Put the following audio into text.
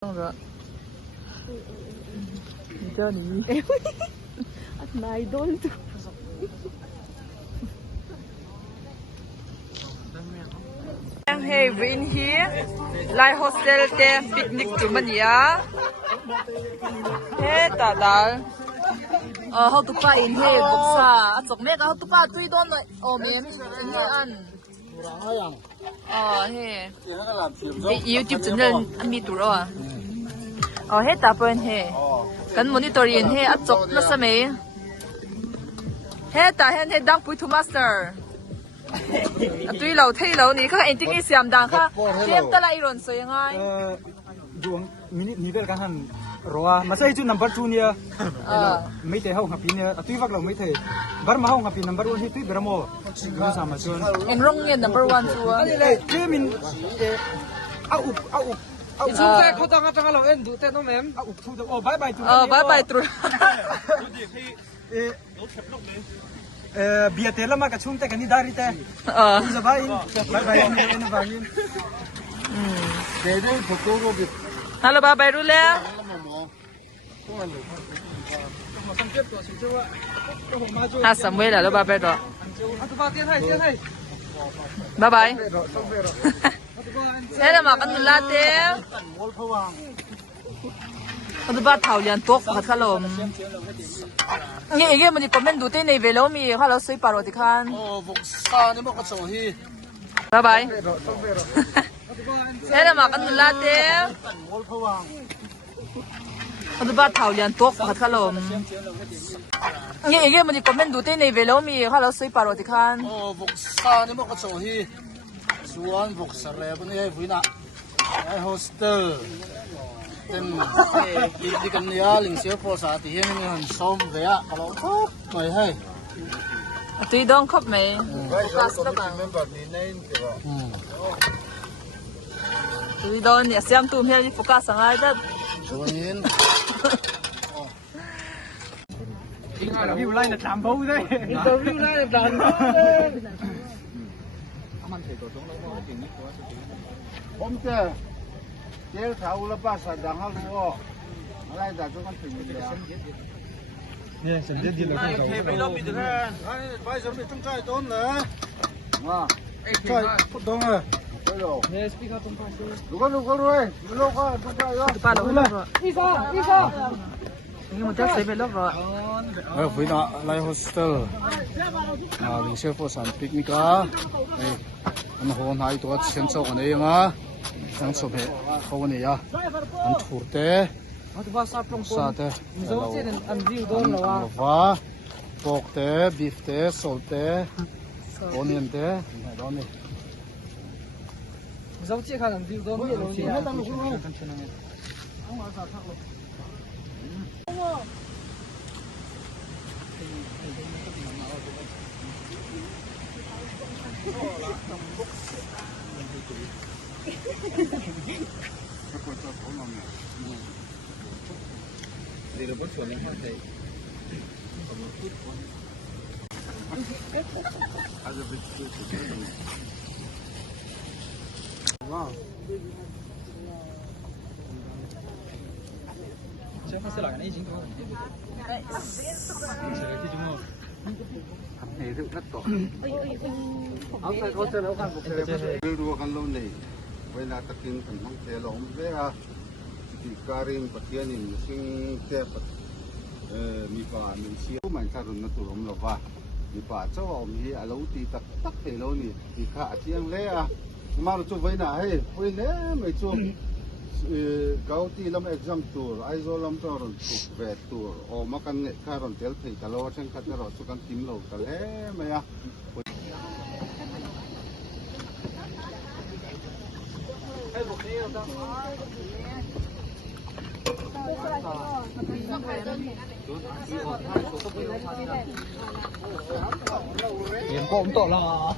rồi. Cho đi. Này đôi. Hey, we're in here. Like hostel te picnic tu mania. Hey, tada. How to pa in here buksa. Atok me ka how to pa tui don noi. Oh, miem in here an. Hey. YouTube channel ami tu ro. Hey, ta pen hey. Kan monitor in here atok na sa me. Hey, ta hen hey dang pui to master. Tuy lâu thấy lâu ní các anh tiếng ý xem đàng khác xem ta lại rồi soi ngay duong minute ni vel kan han roa masai chu number 2 nia mấy te hau ngapi nia tuy vak lo mấy te bar ma hau ngapi number 1 hi tuy beramo ga sama chun en rong nia number 1 chu ke min au chúng ta không tăng tăng lâu em đủ tên nó mềm au thu oh bye bye tu bye bye tru bia te lama ka chung te kan ni dari te za bai bye bye ni na bangin để đây photo rồi bị hello bye bye ru le ha samwe la lo bye bye do bye bye thế là mà con la te con ba thảo liền tốt thật khá lồm nghe nghe mình comment đủ tên này về lâu mi khá là suy bảo rồi thì khan vụ sa nên mà có sầu hi bye bye thế là mà con la te con ba thảo liền tốt thật khá lồm nghe nghe mình comment đủ tên này về lâu mi khá là suy bảo rồi thì khan vụ sa nên mà có sầu hi suan vụ sa lẹ bên này vui nè ai hostel tên đi cần nia linh xíu phô sa thì hiện mình hẳn xóm về ạ kalau mày hay tuy đông khóc mày tuy đông nhà xem tụi mình đi focus sang ai đó view line là chạm bấu đấy view line là chạm bấu hôm kia chế thảo là ba sản đang học luôn, lại đã cho con thỉnh được. nè sản xuất đi là không Thế bây giờ bị được ha, bây giờ bị trong trai tốn nữa. trời đông à nè speaker trong trai. Đúng rồi, lúc có trong trai đó. ba lâu rồi Đi ra. nhưng mà chắc sẽ về lớp rồi với nó lại hostel linh xe phố sản picnic à anh hôm nay tôi xem cho anh ấy mà đang chụp hệ không anh ấy à anh thua thế sa thế và pork thế beef thế salt thế onion thế đó này Dấu chia khăn làm view đó biết rồi. Hết tăng được không? Đi được bất chuẩn em thấy. Wow. Chắc phải lại cái này chính thôi. Này tự cắt cỏ. Áo sai có chân áo khăn của thế. Đưa khăn lâu này. Vậy là tất nhiên phần năng thế lỏng thế à. Thì karin patianin sing te pat mi pa min siêu man karun na turom lova. Mi pa chaw mi alo ti tak tak te lo ni. Ti kha chiang le à. Mà nó chụp vậy nè, hey, vậy nè, mấy chụp gạo ti làm exam tour, ai zo làm cho rồi chụp về tour, mà căn nghệ khai rồi tel thấy cả lo trên khát rồi, số căn tím lâu cả lẽ mày à. Tiền cũng tội là